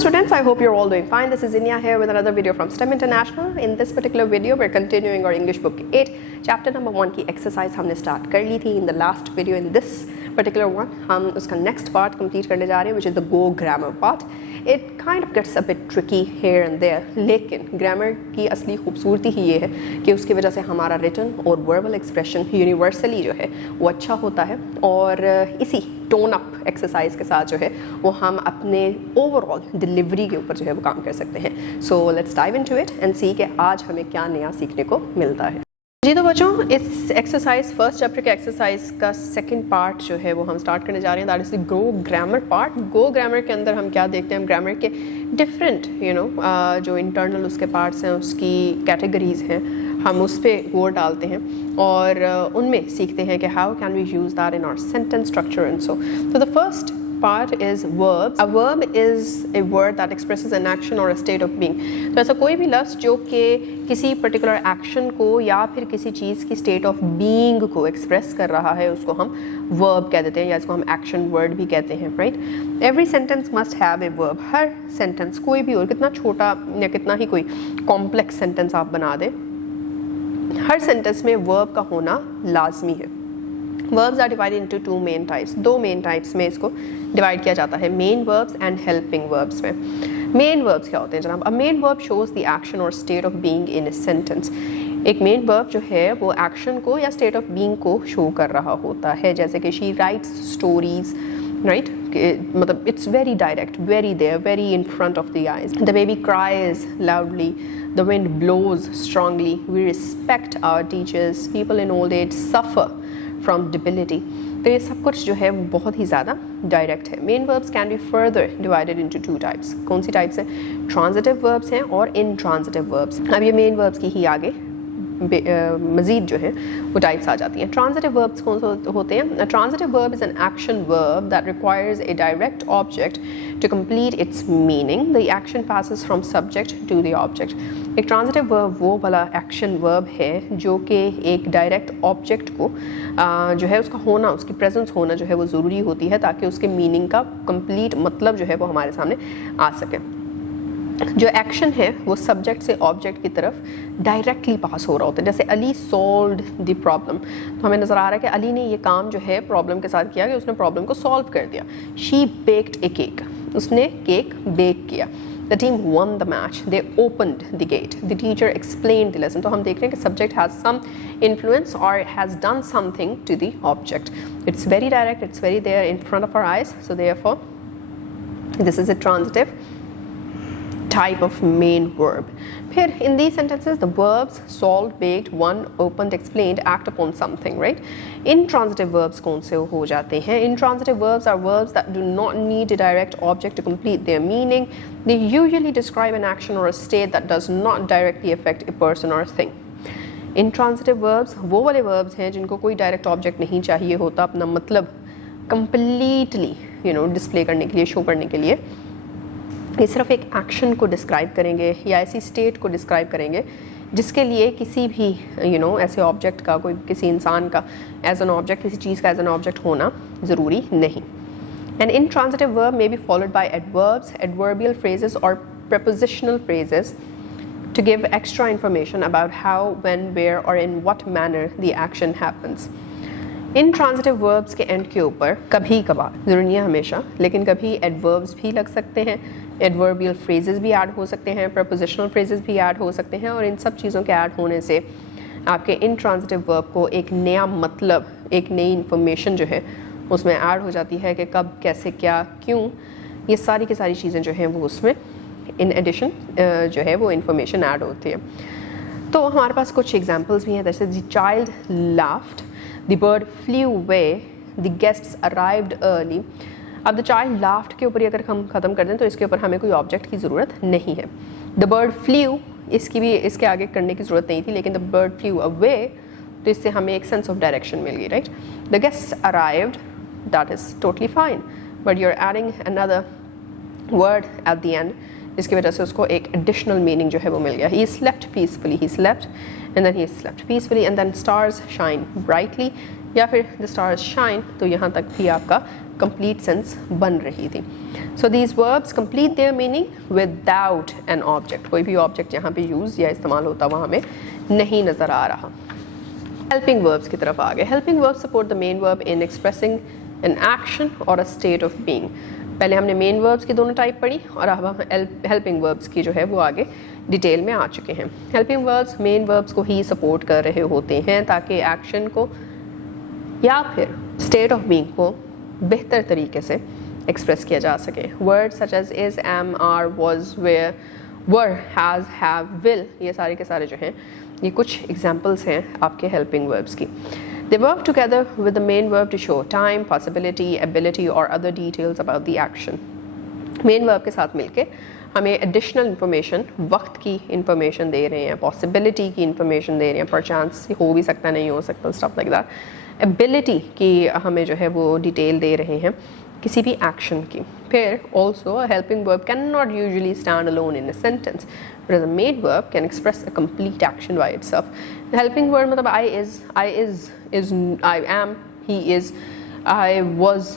students, I hope you're all doing fine. This is Inya here with another video from STEM International. In this particular video, we're continuing our English book 8, chapter number 1 की exercise हमने start कर ली थी. In the last video, in this particular one, हम उसका next part complete करने जा रहे हैं, which is the Go grammar part. It kind of gets a bit tricky here and there, लेकिन grammar की असली खूबसूरती ही ये है कि उसकी वजह से हमारा written और verbal expression universally जो है वो अच्छा होता है, और इसी टोन अप एक्सरसाइज के साथ जो है वो हम अपने ओवरऑल डिलीवरी के ऊपर जो है वो काम कर सकते हैं. So let's dive into it and see कि आज हमें क्या नया सीखने को मिलता है. जी तो बच्चों, इस एक्सरसाइज फर्स्ट चैप्टर के एक्सरसाइज का सेकंड पार्ट जो है वो हम स्टार्ट करने जा रहे हैं. That is the go grammar part. Go grammar के अंदर हम क्या देखते हैं, हम ग्रामर के डिफरेंट जो इंटरनल उसके पार्ट्स हैं, उसकी कैटेगरीज हैं, हम उस पर गौर डालते हैं और उनमें सीखते हैं कि how can we use that in our sentence structure and so. तो the first part is verbs. A verb is a word that expresses an action or a state of being. तो ऐसा कोई भी लफ्ज़ जो कि किसी पर्टिकुलर एक्शन को या फिर किसी चीज़ की स्टेट ऑफ बीइंग को एक्सप्रेस कर रहा है उसको हम वर्ब कह देते हैं, या इसको हम एक्शन वर्ड भी कहते हैं, right. Every sentence must have a verb. Her sentence कोई भी और कितना छोटा या कितना ही कोई कॉम्प्लेक्स सेंटेंस आप बना दें, हर सेंटेंस में वर्ब का होना लाजमी है. Verbs are divided into two main types. दो मेन टाइप्स में इसको डिवाइड किया जाता है, main verbs and helping verbs में. मेन वर्ब्स क्या होते हैं जनाब? A main verb shows the action और state of being in a sentence. एक मेन वर्ब जो है वो एक्शन को या स्टेट ऑफ बीइंग को शो कर रहा होता है. जैसे कि शी राइट्स स्टोरीज, राइट, मतलब it's very direct, very there, very in front of the eyes. The baby cries loudly, the wind blows strongly, we respect our teachers, people in old age suffer from debility. तो ये सब कुछ जो है वो बहुत ही ज़्यादा डायरेक्ट है. Main verbs can be further divided into two types. कौन सी टाइप्स हैं? ट्रांजिटिव वर्ब्स हैं और इनट्रांजिटिव वर्ब्स. अब ये मेन वर्ब्स की ही आगे मज़ीद जो है वो टाइप्स आ जाती हैं. ट्रांजिटिव वर्ब्स कौन से होते हैं? Transitive verb is an action verb that requires a direct object to complete its meaning. The action passes from subject to the object. एक ट्रांजिटिव वर्ब वो वाला एक्शन वर्ब है जो कि एक डायरेक्ट ऑब्जेक्ट को जो है उसका होना, उसकी प्रेजेंस होना जो है वो ज़रूरी होती है ताकि उसके मीनिंग का कंप्लीट मतलब जो है वो हमारे सामने आ सके. जो एक्शन है वो सब्जेक्ट से ऑब्जेक्ट की तरफ डायरेक्टली पास हो रहा होता है. जैसे अली सॉल्व्ड द प्रॉब्लम, तो हमें नज़र आ रहा है कि अली ने ये काम जो है प्रॉब्लम के साथ किया कि उसने प्रॉब्लम को सॉल्व कर दिया. शी बेक्ड ए केक, उसने केक बेक किया. The team won the match. They opened the gate. The teacher explained the lesson. तो हम देख रहे हैं कि subject has some influence or has done something to the object. It's very direct. It's very there in front of our eyes. So therefore, this is a transitive type of main verb. फिर in these sentences, the verbs solved, baked, won, opened, explained act upon something, right? Intransitive verbs कौन से हो जाते हैं? Intransitive verbs are verbs that do not need a direct object to complete their meaning. They usually describe an action or a state that does not directly affect a person or thing. Intransitive verbs वो वाले verbs हैं जिनको कोई direct object नहीं चाहिए होता अपना मतलब completely display करने के लिए, show करने के लिए. ये सिर्फ एक एक्शन को डिस्क्राइब करेंगे या ऐसी स्टेट को डिस्क्राइब करेंगे जिसके लिए किसी भी ऐसे ऑब्जेक्ट का, कोई किसी इंसान का एज एन ऑब्जेक्ट, किसी चीज़ का एज एन ऑब्जेक्ट होना ज़रूरी नहीं. An intransitive verb may be followed by adverbs, adverbial phrases और prepositional phrases to give extra information about how, when, where or in what manner the action happens. Intransitive verbs के and के ऊपर कभी कभार, ज़रूरी नहीं है हमेशा, लेकिन कभी एडवर्ब्स भी लग सकते हैं, एडवर्बियल फ्रेजेस भी ऐड हो सकते हैं, प्रपोजिशनल फ्रेजेस भी ऐड हो सकते हैं, और इन सब चीज़ों के ऐड होने से आपके इनट्रांजिटिव वर्ब को एक नया मतलब, एक नई इन्फॉर्मेशन जो है उसमें ऐड हो जाती है कि कब, कैसे, क्या, क्यों, ये सारी की सारी चीज़ें जो हैं वो उसमें इन एडिशन जो है वो इन्फॉर्मेशन ऐड होती है. तो हमारे पास कुछ एग्जाम्पल्स भी हैं, जैसे the child laughed, The bird flew away, the guests arrived early. अब the child laughed के ऊपर अगर हम ख़त्म कर दें तो इसके ऊपर हमें कोई ऑब्जेक्ट की ज़रूरत नहीं है. The bird flew, इसकी भी इसके आगे करने की ज़रूरत नहीं थी, लेकिन the bird flew away तो इससे हमें एक सेंस ऑफ डायरेक्शन मिल गई, right. The guests arrived, that is totally fine, but you're adding another word at the end, जिसकी वजह से उसको एक एडिशनल मीनिंग जो है वो मिल गया. He slept peacefully, he slept and then he slept peacefully, and then stars shine brightly, या फिर द स्टार्स शाइन, तो यहाँ तक भी आपका कंप्लीट सेंस बन रही थी. So these verbs complete their meaning without an object. कोई भी ऑब्जेक्ट यहाँ पे यूज़ या इस्तेमाल होता वहाँ हमें नहीं नज़र आ रहा. हेल्पिंग वर्ब्स की तरफ आ गए. Helping verbs support the main verb in expressing an action और अ स्टेट ऑफ बीइंग. पहले हमने मेन वर्ब्स की दोनों टाइप पढ़ी और अब हम हेल्पिंग वर्ब्स की जो है वो आगे डिटेल में आ चुके हैं. हेल्पिंग वर्ब्स मेन वर्ब्स को ही सपोर्ट कर रहे होते हैं ताकि एक्शन को या फिर स्टेट ऑफ बीइंग को बेहतर तरीके से एक्सप्रेस किया जा सके. Words such as is, am, are, was, where, were, has, have, will, ये सारे के सारे जो हैं ये कुछ एग्जाम्पल्स हैं आपके हेल्पिंग वर्ब्स की. They work together with the main verb to show time, possibility, ability or other details about the action. Main verb के साथ मिलके हमें एडिशनल इंफॉर्मेशन, वक्त की इंफॉर्मेशन दे रहे हैं, पॉसिबिलिटी की इंफॉर्मेशन दे रहे हैं, पर चांस हो भी सकता नहीं हो सकता, स्टफ लाइक दैट. एबिलिटी की हमें जो है वो डिटेल दे रहे हैं किसी भी एक्शन की. फिर also helping verb can not usually stand alone in a sentence, whereas a main verb can express a complete action by itself. The helping word मतलब I is, I am, he is, I was,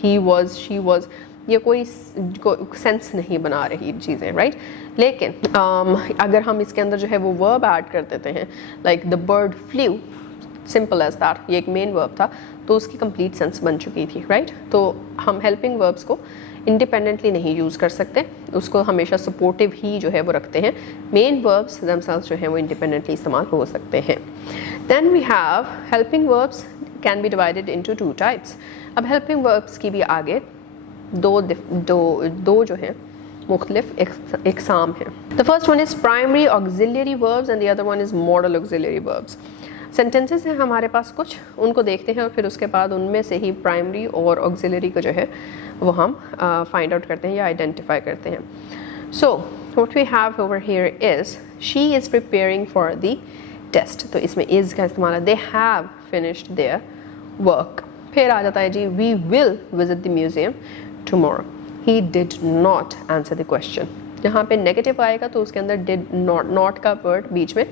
he was, she was, ये कोई sense नहीं बना रही चीज़ें, right. लेकिन अगर हम इसके अंदर जो है वो वर्ब ऐड कर देते हैं, like the bird flu, simple as that, ये एक मेन वर्ब था तो उसकी कंप्लीट सेंस बन चुकी थी, राइट. तो हम हेल्पिंग वर्ब्स को इंडिपेंडेंटली नहीं यूज़ कर सकते, उसको हमेशा सपोर्टिव ही जो है वो रखते हैं. मेन वर्ब्स themselves जो हैं वो इंडिपेंडेंटली इस्तेमाल हो सकते हैं. Then we have helping verbs can be divided into two types. अब हेल्पिंग वर्ब्स की भी आगे दो जो हैं मुख्तलिफ इकसाम हैं. The first one is primary auxiliary verbs and the other one is modal auxiliary verbs. Sentences हैं हमारे पास कुछ, उनको देखते हैं और फिर उसके बाद उनमें से ही प्राइमरी और ऑक्सिलरी को जो है वो हम फाइंड आउट करते हैं या आइडेंटिफाई करते हैं. So what we have over here is she is preparing for the test. तो इसमें इज़ का इस्तेमाल है. They have finished their work. फिर आ जाता है जी we will visit the museum tomorrow. He did not answer the question. जहाँ पे नेगेटिव आएगा तो उसके अंदर डिड नॉट का वर्ड बीच में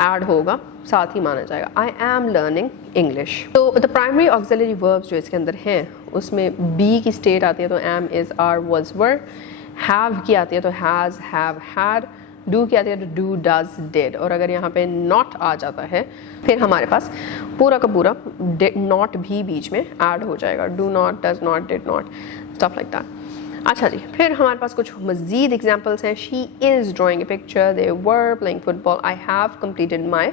ऐड होगा, साथ ही माना जाएगा. I am learning English. तो द प्राइमरी ऑक्सिलरी वर्ब्स जो इसके अंदर हैं उसमें बी की स्टेट आती है तो am, is, are, was, were. Have की आती है तो हैज़, हैव, हैड. डू की आती है तो डू, डज, डिड. और अगर यहाँ पे नॉट आ जाता है फिर हमारे पास पूरा का पूरा नॉट भी बीच में ऐड हो जाएगा. Do not, does not, did not, stuff like that. अच्छा जी, फिर हमारे पास कुछ मज़ीद एग्जाम्पल्स हैं. She is drawing A picture, they were playing football, I have completed my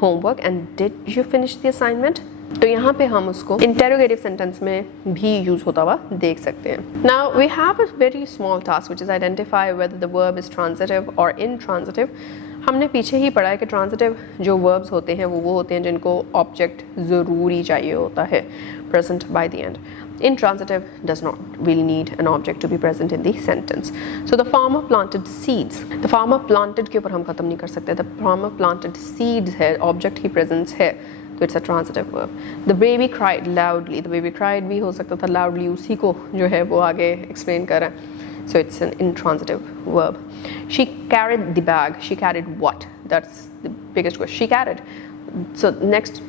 homework and did you finish the assignment. तो यहाँ पे हम उसको इंटेरोगेटिव सेंटेंस में भी यूज़ होता हुआ देख सकते हैं. Now we have a very small task which is identify whether the verb is transitive और इनट्रांजिटिव. हमने पीछे ही पढ़ा है कि ट्रांजिटिव जो वर्ब्स होते हैं वो होते हैं जिनको ऑब्जेक्ट ज़रूरी चाहिए होता है present by the end. Intransitive does not really need an object to be present in the sentence. So the farmer planted seeds. The farmer planted के ऊपर हम ख़त्म नहीं कर सकते. The farmer planted seeds है, object की presence है, तो it's a transitive verb. The baby cried loudly. The baby cried भी हो सकता था loudly, उसी को जो है वो आगे explain कर रहा है. So it's an intransitive verb. She carried the bag. She carried what? That's the biggest question. She carried. So next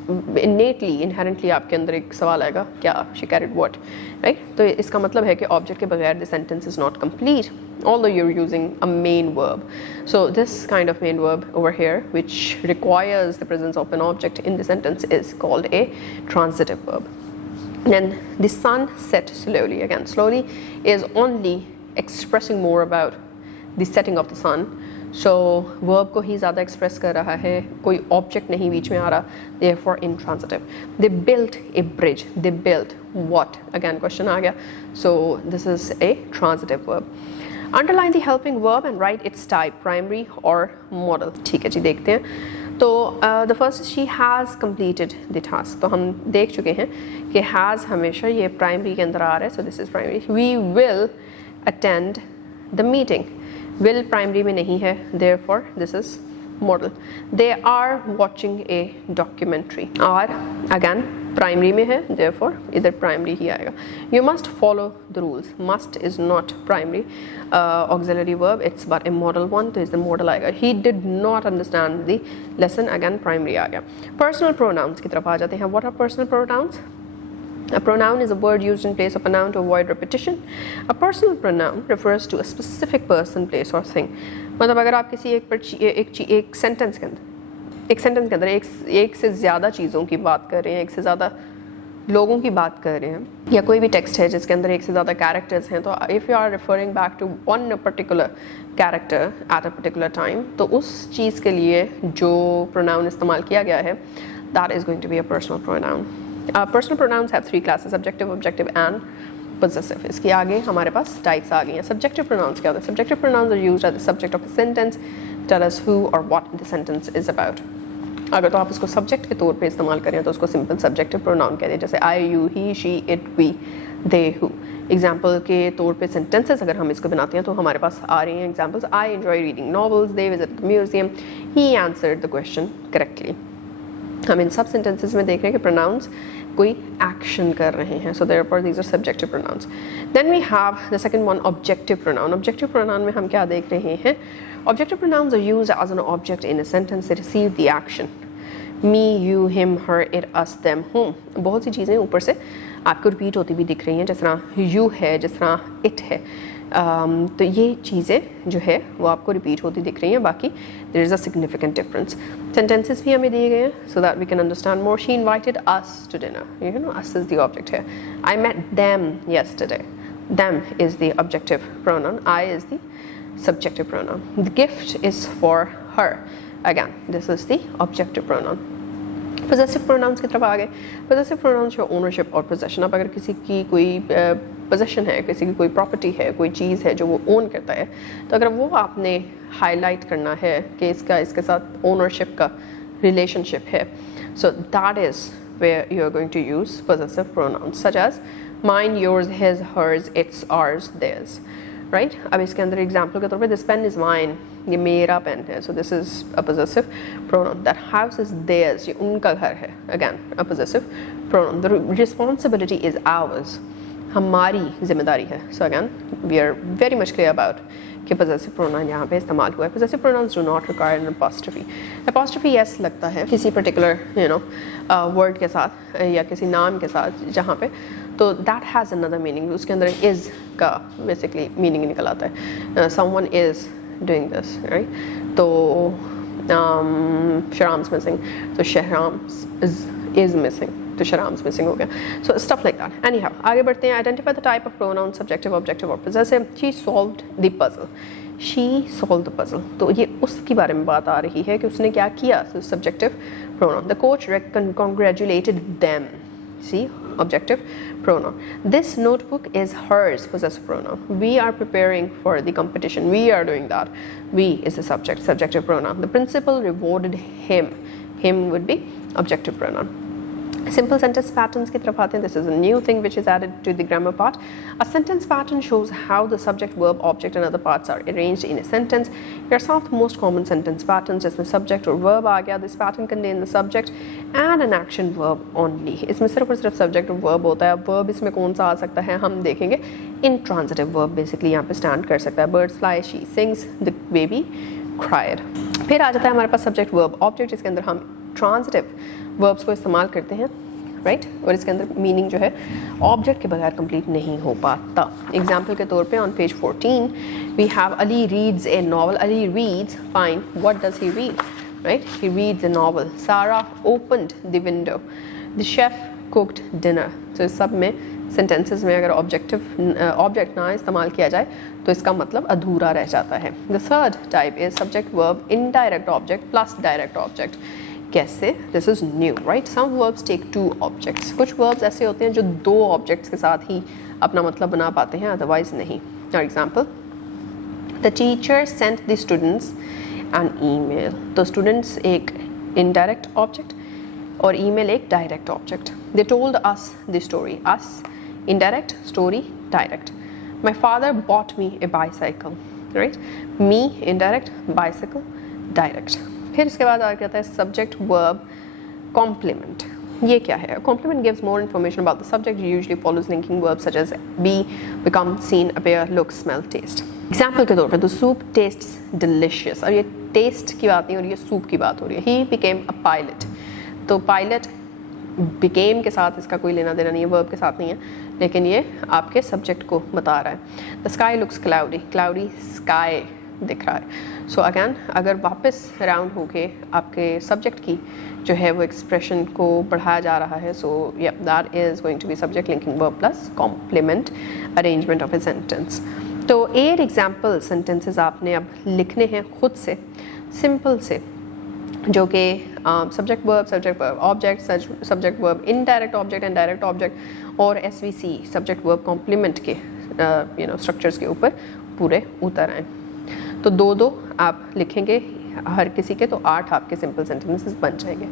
innately, inherently आपके अंदर एक सवाल आएगा क्या, she carried what, right? तो इसका मतलब है कि ऑब्जेक्ट के बगैर the sentence is not complete although you're using a main verb. So this kind of main verb over here which requires the presence of an object in the sentence is called a transitive verb. Then the sun set slowly. Again, slowly is only expressing more about the setting of the sun. So verb को ही ज़्यादा express कर रहा है, कोई object नहीं बीच में आ रहा. Therefore intransitive. They built a bridge. They built what, again question आ गया. So this is a transitive verb. Underline the helping verb and write its type, primary और मॉडल. ठीक है जी, देखते हैं. तो the first she has completed the task. तो हम देख चुके हैं कि हैज़ हमेशा ये प्राइमरी के अंदर आ रहा है. So this is primary. We will attend the meeting. will primary में नहीं है, therefore this is model. They are watching a documentary. और again प्राइमरी में है, therefore इधर प्राइमरी ही आएगा. You must follow the rules. Must is not primary auxiliary verb, it's but a modal one, तो इसमें modal आएगा. He did not understand the lesson, again primary आ गया. Personal pronouns की तरफ आ जाते हैं. What are personal pronouns? A pronoun is a word used in place of a noun to avoid repetition. A personal pronoun refers to a specific person, place or thing. मतलब अगर आप किसी एक sentence के अंदर एक से ज़्यादा चीज़ों की बात कर रहे हैं, एक से ज़्यादा लोगों की बात कर रहे हैं, या कोई भी टेक्स्ट है जिसके अंदर एक से ज़्यादा कैरेक्टर्स हैं, तो if you are referring back to one particular character at a particular time, तो उस चीज़ के लिए जो प्रोनाउन इस्तेमाल किया गया है, that is going to be a personal pronoun. Personal pronouns have three classes: subjective, objective and possessive. इसके आगे हमारे पास types आ गई हैं. Subjective pronouns क्या होता है? Subjective pronouns are used as the subject of a sentence, tell us who or what the sentence is about. अगर तो आप इसको subject के तौर पे इस्तेमाल करें तो उसको simple subjective pronoun कहते हैं, जैसे I, you, he, she, it, we, they, who. Example के तौर पे sentences अगर हम इसको बनाते हैं तो हमारे पास आ रही हैं examples. I enjoy reading novels. They visited the museum. He answered the question correctly. हम इन सब सेंटेंसेस में देख रहे हैं कि प्रोनाउंस कोई एक्शन कर रहे हैं, so therefore these are subjective pronouns. Then we have the second one, objective pronoun. Objective pronoun में हम क्या देख रहे हैं? Objective pronouns are used as an object in a sentence that receive the action. Me, you, him, her, it, us, them, whom. बहुत सी चीज़ें ऊपर से आपको रिपीट होती भी दिख रही हैं, जिस तरह यू है, जिस तरह इट है. तो ये चीज़ें जो है वो आपको रिपीट होती दिख रही हैं. बाकी there is a significant difference. Sentences भी हमें दिए गए हैं so that we can understand more. She invited us to dinner. You know us is the object है. I met them yesterday. Them is the objective pronoun. I is the subjective pronoun. The gift is for her. Again, this is the objective pronoun. Possessive pronouns की तरफ आ गए. Possessive pronouns show ownership और possession. अब अगर किसी की कोई possession है, किसी की कोई property है, कोई चीज़ है जो वो own करता है, तो अगर वो आपने highlight करना है कि इसके साथ ownership का relationship है, so that is where you are going to use possessive pronouns such as mine, yours, his, hers, its, ours, theirs. Right. अब इसके अंदर एग्जाम्पल के तौर पे दिस पेन इज़ माइन, ये मेरा पेन है, so this is a possessive pronoun. That house is theirs, ये उनका घर है, again a possessive pronoun. The responsibility is ours, हमारी जिम्मेदारी है. So again we are very much clear about कि पोजेसिव प्रोनाउन यहाँ पे इस्तेमाल हुआ है. Possessive pronouns do not require an apostrophe. Apostrophe yes लगता है किसी पर्टिकुलर वर्ड के साथ या किसी नाम के साथ जहाँ पे, तो दैट हैज़ अनदर मीनिंग. उसके अंदर इज़ का बेसिकली मीनिंग निकल आता है. Someone is doing this, right. तो शराम्स मिसिंग, तो शहराम्स इज़ मिसिंग, तो शराम्स मिसिंग हो गया. So stuff like that. Anyhow आगे बढ़ते हैं. Identify the type of pronoun, subjective, objective और possessive. She solved the puzzle. She solve the puzzle, तो ये उसके बारे में बात आ रही है कि उसने क्या किया. Subjective pronoun. The coach congratulated them. See, objective pronoun. This notebook is hers, possessive pronoun. We are preparing for the competition. We are doing that. We is the subject, subjective pronoun. The principal rewarded him. Him would be objective pronoun. Simple sentence patterns की तरफ आते हैं. This is a new thing which is added to the grammar part. A sentence pattern shows how the subject, verb, object and other parts are arranged in a sentence. Here are some of the most common sentence patterns. जिसमें subject और verb आ गया. This pattern contains the subject and an action verb only. इसमें सिर्फ और सिर्फ subject और verb होता है. Verb इसमें कौन सा आ सकता है हम देखेंगे. Intransitive verb basically यहाँ पे stand कर सकता है. Birds fly, she sings, the baby cried. फिर आ जाता है हमारे पास subject, verb, object, जिसके अंदर हम ट्रांजिटिव वर्ब्स को इस्तेमाल करते हैं, राइट. और इसके अंदर मीनिंग जो है ऑब्जेक्ट के बगैर कंप्लीट नहीं हो पाता. एग्जाम्पल के तौर पे on page 14 we have Ali reads a novel. Ali reads, fine, what does he read, right. He reads a novel. Sara opened the window. The chef cooked dinner. तो इस सब में सेंटेंसेस में अगर ऑब्जेक्ट ना इस्तेमाल किया जाए तो इसका मतलब अधूरा रह जाता है. The third type is subject verb indirect object plus direct object. कैसे? This is new, right. Some verbs take two objects. कुछ वर्ब्स ऐसे होते हैं जो दो ऑब्जेक्ट्स के साथ ही अपना मतलब बना पाते हैं, अदरवाइज नहीं. For example, the teacher sent the students an email. तो स्टूडेंट्स एक इनडायरेक्ट ऑब्जेक्ट और ईमेल एक direct object. They told us the story. Us indirect, story direct. My father bought me a bicycle, right. Me indirect, bicycle direct. फिर इसके बाद आ जाता है subject verb complement. ये क्या है? Complement gives more information about the subject, usually follows linking verbs such as be, become, seem, appear, look, smell, taste. Example के तौर पर द सूप टेस्ट्स डिलिशियस, और ये टेस्ट की बात नहीं हो रही है, सूप की बात हो रही है। ही बिकेम अ पायलट, तो पायलट बिकेम के साथ इसका कोई लेना देना नहीं है, वर्ब के साथ नहीं है, लेकिन ये आपके सब्जेक्ट को बता रहा है। The sky looks cloudy, cloudy sky दिख रहा है। सो अगैन अगर वापस राउंड होके आपके सब्जेक्ट की जो है वो एक्सप्रेशन को बढ़ाया जा रहा है, so that is going to be subject linking verb plus complement arrangement of a sentence. तो 8 एग्जाम्पल सेंटेंसेस आपने अब लिखने हैं खुद से, सिंपल से, जो कि subject verb object, subject verb indirect object and direct object और SVC सब्जेक्ट वर्ब कॉम्प्लीमेंट के स्ट्रक्चर्स के ऊपर पूरे उतर आए। तो 2-2 आप लिखेंगे हर किसी के, तो 8 आपके सिंपल सेंटेंसेस बन जाएंगे।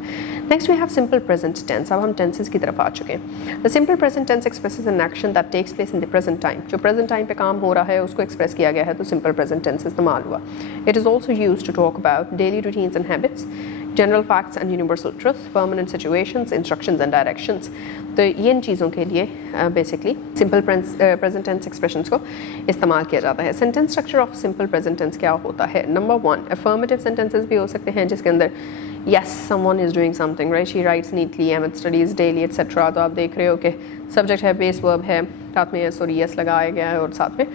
Next we have simple present tense. अब हम टेंसेस की तरफ आ चुके हैं। The simple present tense expresses an action that takes place in the present time. जो प्रेजेंट टाइम पे काम हो रहा है उसको एक्सप्रेस किया गया है, तो सिंपल प्रेजेंट टेंस इस्तेमाल हुआ। It is also used to talk about daily routines and habits, general facts and universal truth, permanent situations, instructions and directions. तो ये इन चीज़ों के लिए basically simple present tense expressions को इस्तेमाल किया जाता है। Sentence structure of simple present tense क्या होता है? नंबर 1 अफर्मेटिव सेंटेंसेस भी हो सकते हैं, जिसके अंदर yes someone is doing something, right, she writes neatly, Amit studies daily etc. तो आप देख रहे हो कि सब्जेक्ट है, बेस वर्ब है, साथ में एस और ई एस लगाया गया है और साथ में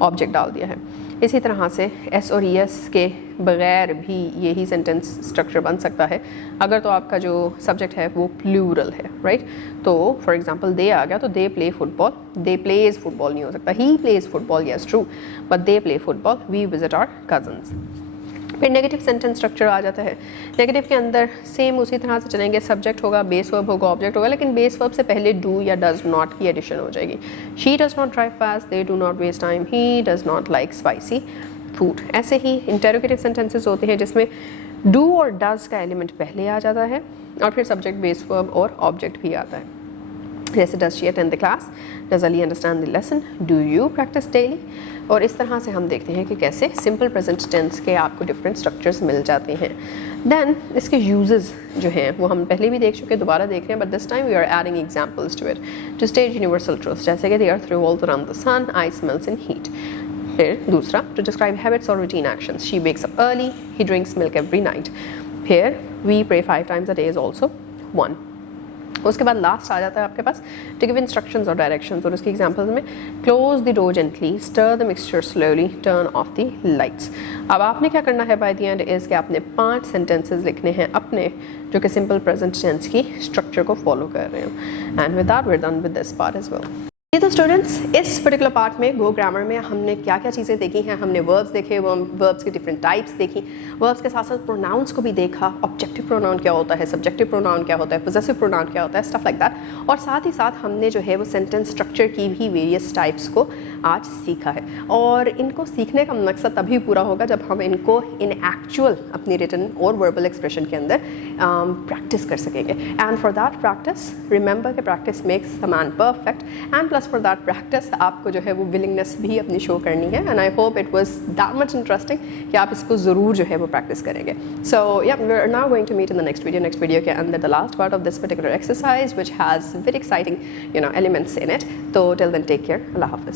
ऑब्जेक्ट डाल दिया है। इसी तरह से एस और ई एस के बगैर भी यही सेंटेंस स्ट्रक्चर बन सकता है अगर तो आपका जो सब्जेक्ट है वो प्लूरल है, राइट। तो फॉर एग्जांपल दे आ गया तो they play football, they plays football नहीं हो सकता, he plays football, yes true, but they play football, we visit our cousins. फिर नेगेटिव सेंटेंस स्ट्रक्चर आ जाता है। नेगेटिव के अंदर सेम उसी तरह से चलेंगे, सब्जेक्ट होगा, बेस वर्ब होगा, ऑब्जेक्ट होगा, लेकिन बेस वर्ब से पहले डू या डज नॉट की एडिशन हो जाएगी। She does not drive fast, they do not waste time, he does not like spicy food. ऐसे ही इंटेरोगेटिव सेंटेंसेस होते हैं जिसमें डू और डज का एलिमेंट पहले आ जाता है और फिर सब्जेक्ट, बेस वर्ब और ऑब्जेक्ट भी आता है। जैसे does she attend the class, does Ali understand the lesson, do you practice daily. और इस तरह से हम देखते हैं कि कैसे सिंपल प्रेजेंट टेंस के आपको डिफरेंट स्ट्रक्चर्स मिल जाते हैं। देन इसके यूजेस जो हैं वो हम पहले भी देख चुके, दोबारा देख रहे हैं, but this time we are adding examples to it. To state universal truths, जैसे कि the earth revolves around the sun, ice melts in heat. फिर दूसरा, टू डिस्क्राइब हैबिट्स और routine actions, she wakes up early, he drinks milk every night. फिर we pray 5 times a day is also 1। उसके बाद लास्ट आ जाता है आपके पास टू गिव इंस्ट्रक्शंस और डायरेक्शंस, और उसकी एग्जांपल्स में close the door gently, stir the mixture slowly, turn off the lights. अब आपने क्या करना है बाय द एंड इज कि आपने 5 सेंटेंसेस लिखने हैं अपने जो कि सिंपल प्रेजेंट टेंस की स्ट्रक्चर को फॉलो कर रहे हो। And with that we are done with this part as well. ये तो स्टूडेंट्स इस पर्टिकुलर पार्ट में गो ग्रामर में हमने क्या क्या चीज़ें देखी हैं। हमने वर्ब्स देखे, वर्ब्स की डिफरेंट टाइप्स देखी, वर्ब्स के साथ साथ प्रोनाउंस को भी देखा, ऑब्जेक्टिव प्रोनाउन क्या होता है, सब्जेक्टिव प्रोनाउन क्या होता है, पोजेसिव प्रोनाउन क्या होता है, स्टफ लाइक दैट। और साथ ही साथ हमने जो है वो सेंटेंस स्ट्रक्चर की भी वेरियस टाइप्स को आज सीखा है। और इनको सीखने का मकसद तभी पूरा होगा जब हम इनको इन एक्चुअल अपनी रिटन और वर्बल एक्सप्रेशन के अंदर प्रैक्टिस कर सकेंगे। And for that practice, remember कि practice makes the man perfect, and plus for that practice आपको जो है वो विलिंगनेस भी अपनी शो करनी है। And I hope it was that much interesting कि आप इसको ज़रूर जो है वो प्रैक्टिस करेंगे। सो या we are now going to meet in the next video. Next video के अंदर the last part of this particular exercise which has very exciting elements in it. तो टिल देन टेक केयर, अल्लाह हाफिज़।